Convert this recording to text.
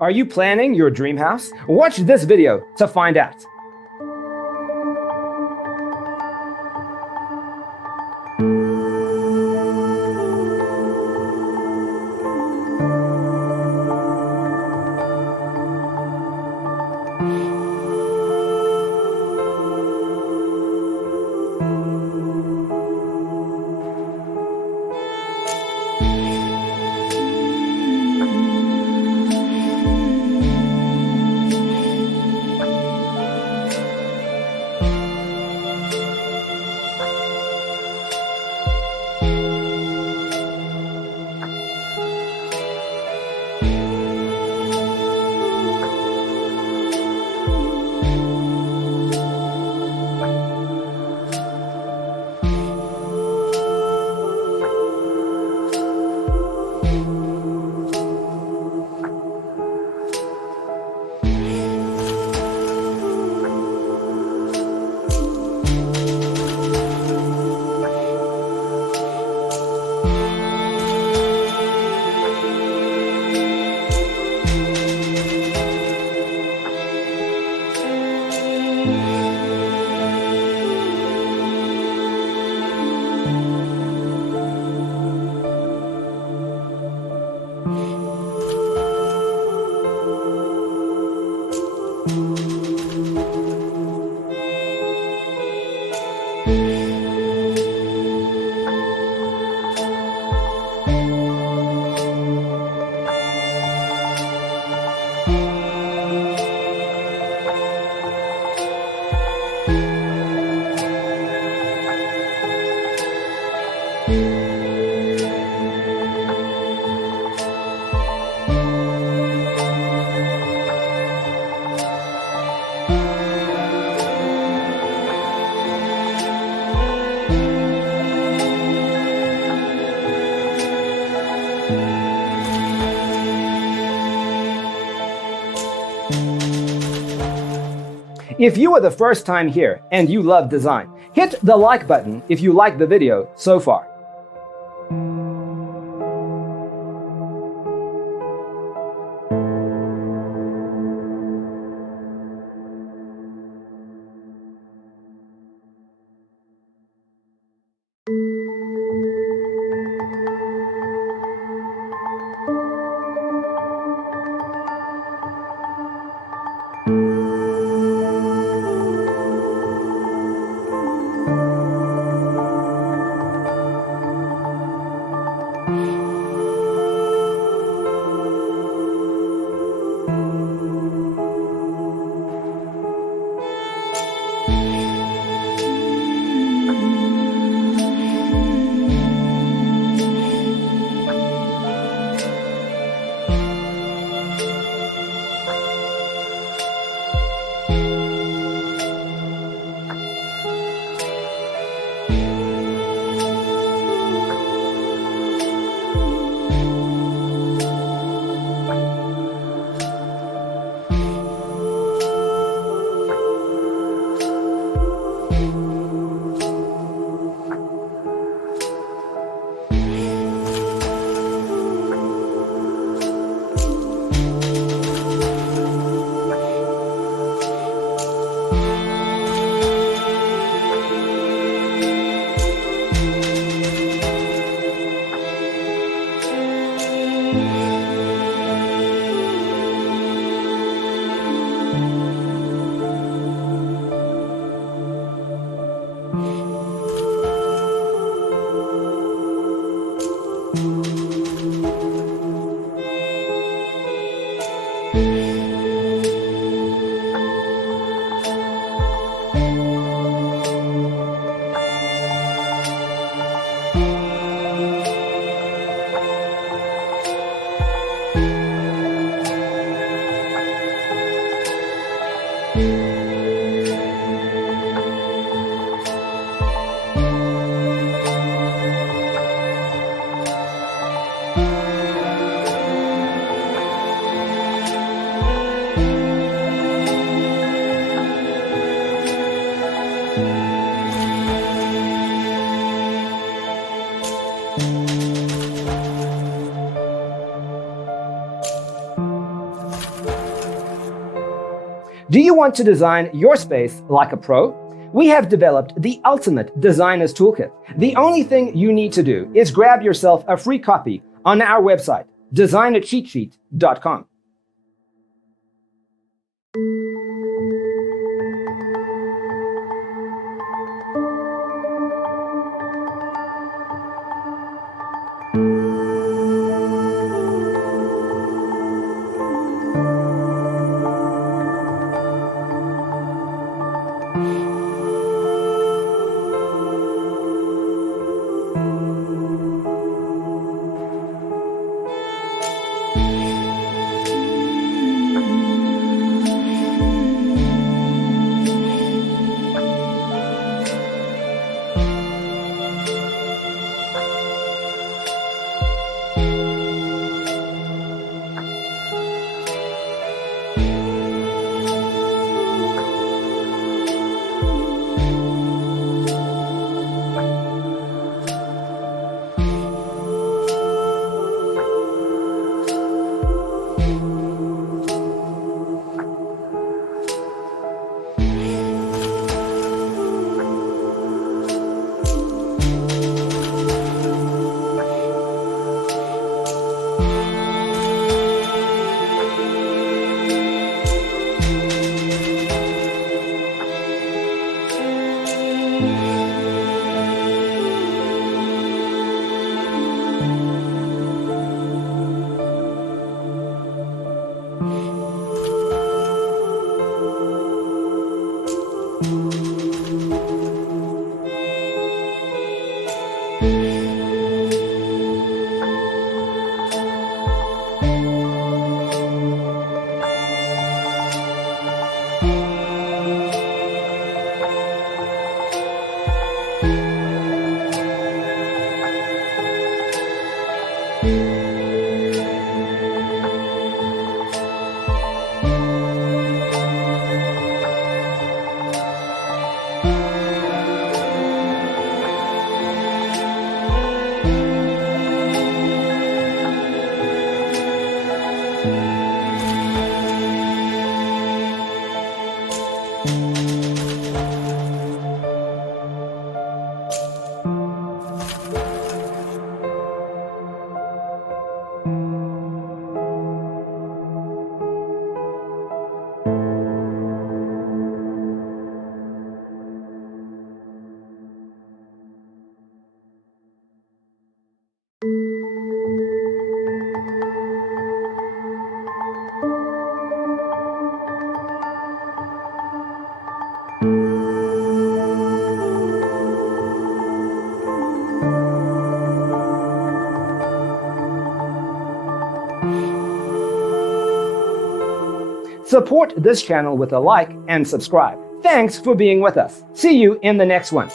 Are you planning your dream house? Watch this video to find out. If you are the first time here and you love design, hit the like button if you like the video so far. Do you want to design your space like a pro? We have developed the ultimate designer's toolkit. The only thing you need to do is grab yourself a free copy on our website, designercheatsheet.com. Support this channel with a like and subscribe. Thanks for being with us. See you in the next one.